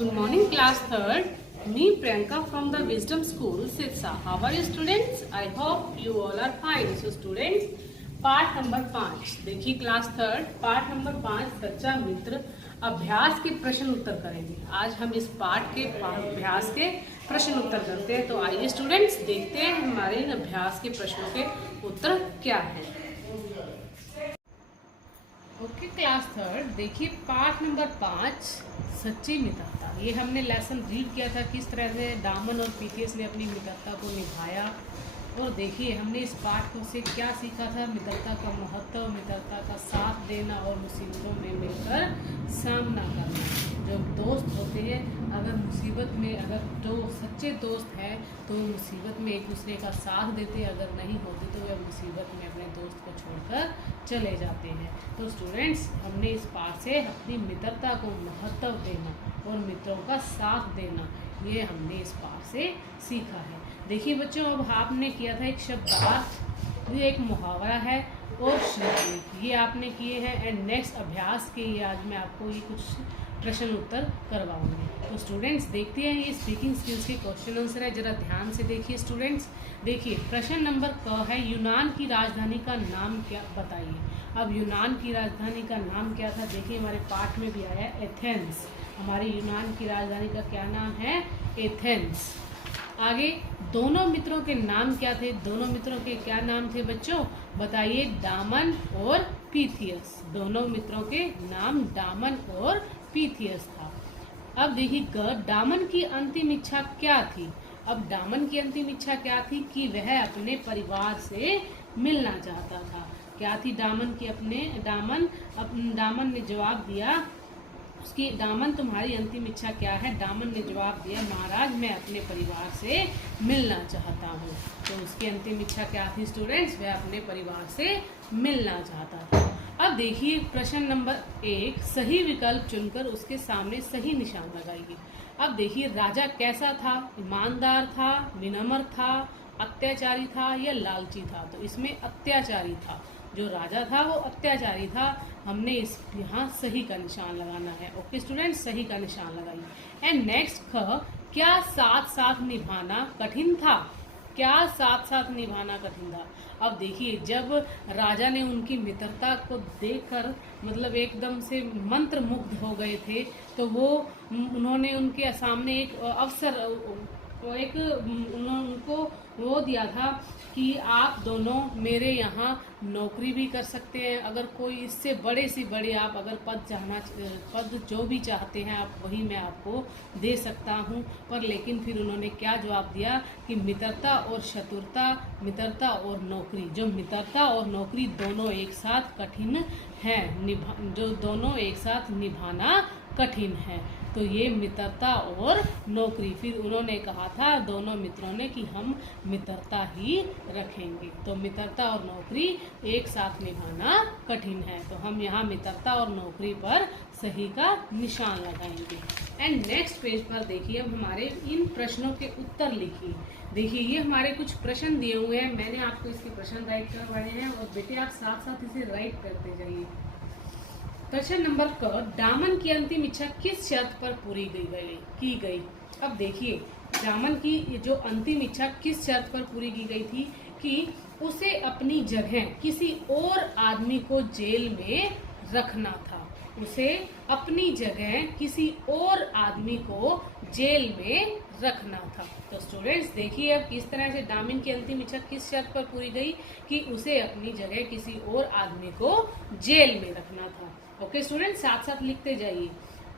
Good morning, class third. Me Priyanka from the Wisdom School, Sirsa. How are you, students? I hope you all are fine. So, students, पाठ number 5 देखिए class third पाठ number 5 सच्चा मित्र अभ्यास के प्रश्न उत्तर करेंगे। आज हम इस पाठ के अभ्यास के प्रश्न उत्तर करते हैं। तो आइए स्टूडेंट्स देखते हैं हमारे इन अभ्यास के प्रश्नों के उत्तर क्या है। ओके क्लास थर्ड देखिए पाठ नंबर 5 सच्ची मित्रता। ये हमने लेसन रीड किया था किस तरह से दामन और पीथियस ने अपनी मित्रता को निभाया। और देखिए हमने इस पाठ को से क्या सीखा था, मित्रता का महत्व, मित्रता का साथ देना और मुसीबतों में मिलकर सामना करना। जो दोस्त होते हैं अगर मुसीबत में, अगर जो सच्चे दोस्त हैं तो मुसीबत में एक दूसरे का साथ देते, अगर नहीं होते तो वे मुसीबत में अपने दोस्त को छोड़कर चले जाते हैं। तो स्टूडेंट्स हमने इस पाठ से अपनी मित्रता को महत्व देना और मित्रों का साथ देना, ये हमने इस पाठ से सीखा है। देखिए बच्चों अब आपने किया था एक शब्दार्थ, ये एक मुहावरा है और श्रुति, ये आपने किए हैं। एंड नेक्स्ट अभ्यास के ये आज मैं आपको ये कुछ प्रश्न उत्तर करवाऊंगी। तो स्टूडेंट्स देखते हैं ये स्पीकिंग स्किल्स के क्वेश्चन आंसर है, जरा ध्यान से देखिए स्टूडेंट्स। देखिए प्रश्न नंबर क है यूनान की राजधानी का नाम क्या बताइए। अब यूनान की राजधानी का नाम क्या था, देखिए हमारे पाठ में भी आया एथेंस। हमारी यूनान की राजधानी का क्या नाम है, एथेंस। आगे दोनों मित्रों के नाम क्या थे, दोनों मित्रों के क्या नाम थे बच्चों बताइए, डामन और पीथियस। दोनों मित्रों के नाम डामन और पीथियस था। अब देखिए डामन की अंतिम इच्छा क्या थी। अब डामन की अंतिम इच्छा क्या थी कि वह अपने परिवार से मिलना चाहता था। क्या थी डामन की, डामन ने जवाब दिया उसकी, डामन तुम्हारी अंतिम इच्छा क्या है। डामन ने जवाब दिया महाराज मैं अपने परिवार से मिलना चाहता हूँ। तो उसकी अंतिम इच्छा क्या थी स्टूडेंट्स, वह अपने परिवार से मिलना चाहता था। अब देखिए प्रश्न नंबर 1 सही विकल्प चुनकर उसके सामने सही निशान लगाइए। अब देखिए राजा कैसा था, ईमानदार था, विनम्र था, अत्याचारी था या लालची था। तो इसमें अत्याचारी था, जो राजा था वो अत्याचारी था। हमने इस यहाँ सही का निशान लगाना है। ओके स्टूडेंट सही का निशान लगाइए। एंड नेक्स्ट ख क्या साथ साथ निभाना कठिन था, क्या साथ साथ निभाना कठिन था। अब देखिए जब राजा ने उनकी मित्रता को देखकर मतलब एकदम से मंत्र मुग्ध हो गए थे, तो उन्होंने उनके सामने एक अवसर उनको वो दिया था कि आप दोनों मेरे यहाँ नौकरी भी कर सकते हैं। अगर कोई इससे बड़े से बड़े आप अगर पद जो भी चाहते हैं आप वही मैं आपको दे सकता हूँ। पर लेकिन फिर उन्होंने क्या जवाब दिया कि मित्रता और शत्रुता, मित्रता और नौकरी, जो मित्रता और नौकरी दोनों एक साथ कठिन है, जो दोनों एक साथ निभाना कठिन है। तो ये मित्रता और नौकरी, फिर उन्होंने कहा था दोनों मित्रों ने कि हम मित्रता ही रखेंगे। तो मित्रता और नौकरी एक साथ निभाना कठिन है। तो हम यहाँ मित्रता और नौकरी पर सही का निशान लगाएंगे। एंड नेक्स्ट पेज पर देखिए अब हमारे इन प्रश्नों के उत्तर लिखिए। देखिए ये हमारे कुछ प्रश्न दिए हुए हैं, मैंने आपको इसके प्रश्न राइट करवाए हैं और बेटे आप साथ साथ इसे राइट करते जाइए। प्रश्न नंबर क डामन की अंतिम इच्छा किस शर्त पर पूरी की गई। अब देखिए डामन की जो अंतिम इच्छा किस शर्त पर पूरी की गई थी कि उसे अपनी जगह किसी और आदमी को जेल में रखना था। उसे अपनी जगह किसी और आदमी को जेल में रखना था। तो स्टूडेंट्स देखिए अब किस तरह से डामन की अंतिम इच्छा किस शर्त पर पूरी गई कि उसे अपनी जगह किसी और आदमी को जेल में रखना था। ओके स्टूडेंट साथ साथ लिखते जाइए।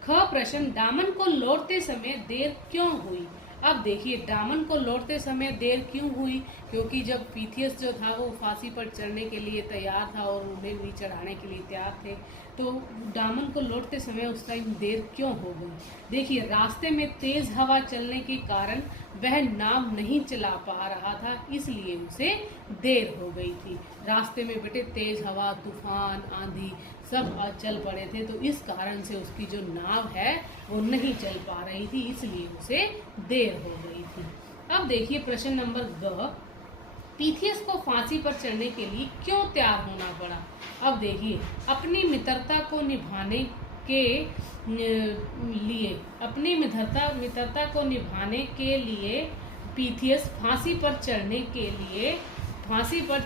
ख प्रश्न डामन को लौटते समय देर क्यों हुई। अब देखिए डामन को लौटते समय देर क्यों हुई, क्योंकि जब पीथियस जो था वो फांसी पर चढ़ने के लिए तैयार था और उन्हें भी चढ़ाने के लिए तैयार थे, तो डामन को लौटते समय उस टाइम देर क्यों हो गई। देखिए रास्ते में तेज हवा चलने के कारण वह नाव नहीं चला पा रहा था, इसलिए उसे देर हो गई थी। रास्ते में बेटे तेज हवा, तूफान, आंधी सब चल पड़े थे, तो इस कारण से उसकी जो नाव है वो नहीं चल पा रही थी, इसलिए उसे देर हो गई थी। अब देखिए प्रश्न नंबर ग पीथियस को फांसी पर चढ़ने के लिए क्यों तैयार होना पड़ा। अब देखिए अपनी मित्रता को निभाने के लिए अपनी मित्रता को निभाने के लिए पीथियस फांसी पर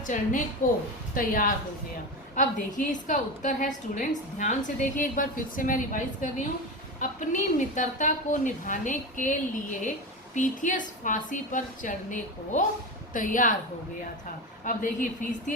चढ़ने को तैयार हो गया। अब देखिए इसका उत्तर है स्टूडेंट्स, ध्यान से देखिए एक बार फिर से मैं रिवाइज कर रही हूँ। अपनी मित्रता को निभाने के लिए पीथियस फांसी पर चढ़ने को तैयार हो गया था। अब देखिए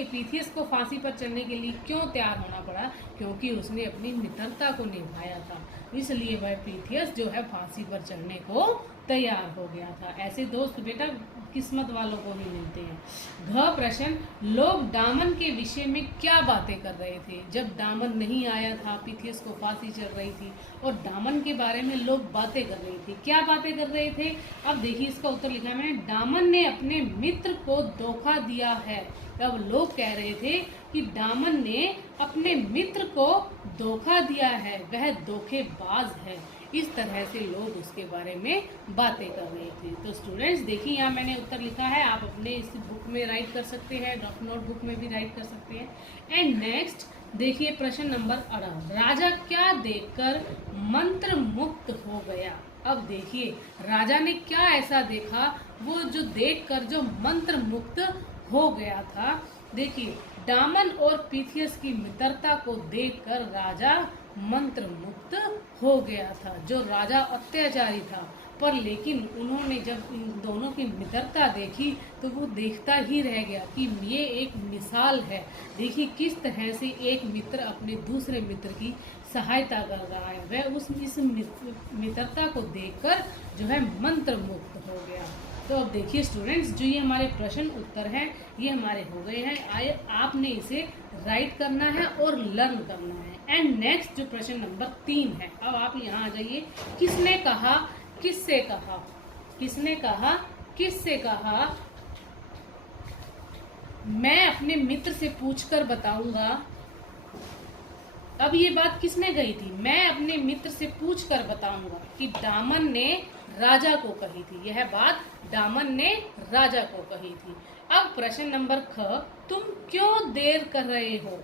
पीथियस को फांसी पर चढ़ने के लिए क्यों तैयार होना पड़ा, क्योंकि उसने अपनी मित्रता को निभाया था, इसलिए वह पीथियस जो है फांसी पर चढ़ने को तैयार हो गया था। ऐसे दोस्त बेटा किस्मत वालों को ही मिलते हैं। घ प्रश्न, लोग दामन के विषय में क्या बातें कर रहे थे जब दामन नहीं आया था, पीथियस को फांसी चढ़ रही थी और दामन के बारे में लोग बातें कर रहे थे। क्या बातें कर रहे थे? अब देखिए इसका उत्तर लिखा है मैंने, दामन ने अपने मित्र को धोखा दिया है। तब लोग कह रहे थे कि दामन ने अपने मित्र को धोखा दिया है, वह धोखेबाज है। इस तरह से लोग उसके बारे में बातें कर रहे थे। तो स्टूडेंट्स देखिए यहाँ मैंने उत्तर लिखा है, आप अपने इस बुक में राइट कर सकते हैं, नोटबुक में भी राइट कर सकते हैं। एंड नेक्स्ट देखिए प्रश्न नंबर 18, राजा क्या देखकर मंत्र मुक्त हो गया? अब देखिए राजा ने क्या ऐसा देखा वो जो देखकर जो मंत्र मुक्त हो गया था। देखिए दामन और पीथियस की मित्रता को देखकर राजा मंत्र मुक्त हो गया था। जो राजा अत्याचारी था, पर लेकिन उन्होंने जब इन दोनों की मित्रता देखी तो वो देखता ही रह गया कि ये एक मिसाल है। देखिए किस तरह से एक मित्र अपने दूसरे मित्र की सहायता कर रहा है, वह इस मित्रता को देखकर जो है मंत्र मुक्त हो गया। तो अब देखिए स्टूडेंट्स, जो ये हमारे प्रश्न उत्तर हैं ये हमारे हो गए हैं। आपने इसे राइट करना है और लर्न करना है। एंड नेक्स्ट जो प्रश्न नंबर 3 है, अब आप यहाँ आ जाइए। किसने कहा, किससे कहा, किसने कहा, किससे कहा? मैं अपने मित्र से पूछकर बताऊंगा। अब ये बात किसने कही थी? मैं अपने मित्र से पूछकर बताऊंगा कि दामन ने राजा को कही थी। यह बात दामन ने राजा को कही थी। अब प्रश्न नंबर ख, तुम क्यों देर कर रहे हो,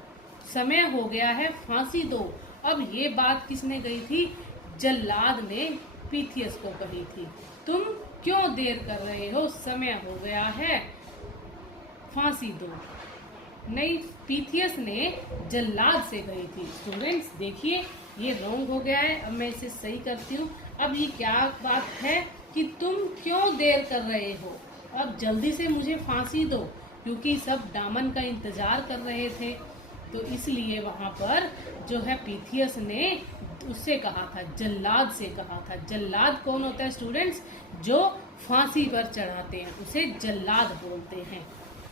समय हो गया है, फांसी दो। अब ये बात किसने कही थी? जल्लाद ने पीथियस को कही थी। तुम क्यों देर कर रहे हो, समय हो गया है, फांसी दो। नहीं, पीथियस ने जल्लाद से कही थी। स्टूडेंट्स देखिए ये रॉन्ग हो गया है, अब मैं इसे सही करती हूँ। अब ये क्या बात है कि तुम क्यों देर कर रहे हो, अब जल्दी से मुझे फांसी दो, क्योंकि सब दामन का इंतजार कर रहे थे। तो इसलिए वहाँ पर जो है पीथियस ने उससे कहा था, जल्लाद से कहा था। जल्लाद कौन होता है स्टूडेंट्स? जो फांसी पर चढ़ाते हैं उसे जल्लाद बोलते हैं।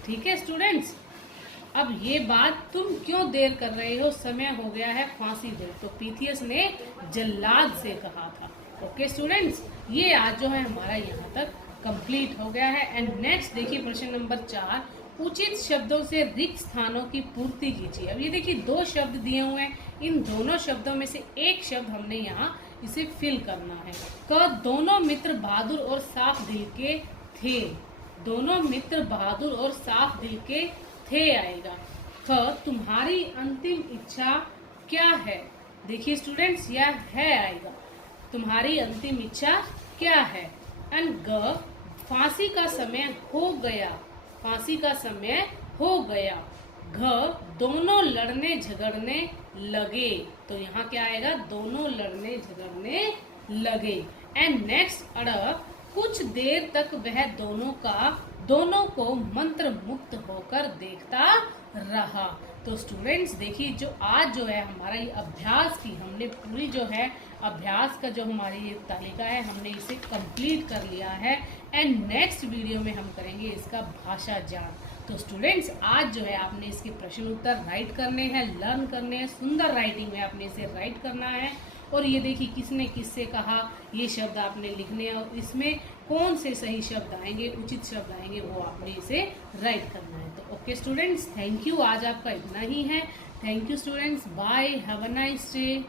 ठीक है स्टूडेंट्स, अब ये बात तुम क्यों देर कर रहे हो, समय हो गया है, फांसी दो, तो पीथियस ने जल्लाद से कहा था। ओके स्टूडेंट्स, ये आज जो है हमारा यहाँ तक कंप्लीट हो गया है। एंड नेक्स्ट देखिए प्रश्न नंबर 4, उचित शब्दों से रिक्त स्थानों की पूर्ति कीजिए। अब ये देखिए 2 शब्द दिए हुए हैं, इन दोनों शब्दों में से एक शब्द हमने यहाँ इसे फिल करना है। तो दोनों मित्र बहादुर और साफ दिल के थे, दोनों मित्र बहादुर और साफ दिल के थे आएगा। ख, तुम्हारी अंतिम इच्छा क्या है? देखिए स्टूडेंट्स यह है आएगा, तुम्हारी अंतिम इच्छा क्या है। एंड ग, फांसी का समय हो गया, फांसी का समय हो गया। घ, दोनों लड़ने झगड़ने लगे, तो यहाँ क्या आएगा? दोनों लड़ने झगड़ने लगे। एंड नेक्स्ट अड़, कुछ देर तक वह दोनों को मंत्र मुक्त होकर देखता रहा। तो स्टूडेंट्स देखिए जो आज जो है हमारा ये अभ्यास की हमने पूरी जो है अभ्यास का जो हमारी ये तालिका है हमने इसे कंप्लीट कर लिया है। एंड नेक्स्ट वीडियो में हम करेंगे इसका भाषा ज्ञान। तो स्टूडेंट्स आज जो है आपने इसके प्रश्न उत्तर राइट करने हैं, लर्न करने हैं, सुंदर राइटिंग में आपने इसे राइट करना है। और ये देखिए किसने किससे कहा, ये शब्द आपने लिखने हैं और इसमें कौन से सही शब्द आएंगे, उचित शब्द आएंगे, वो आपने इसे राइट करना है। तो ओके स्टूडेंट्स, थैंक यू, आज आपका इतना ही है। Thank you students, bye, have a nice day.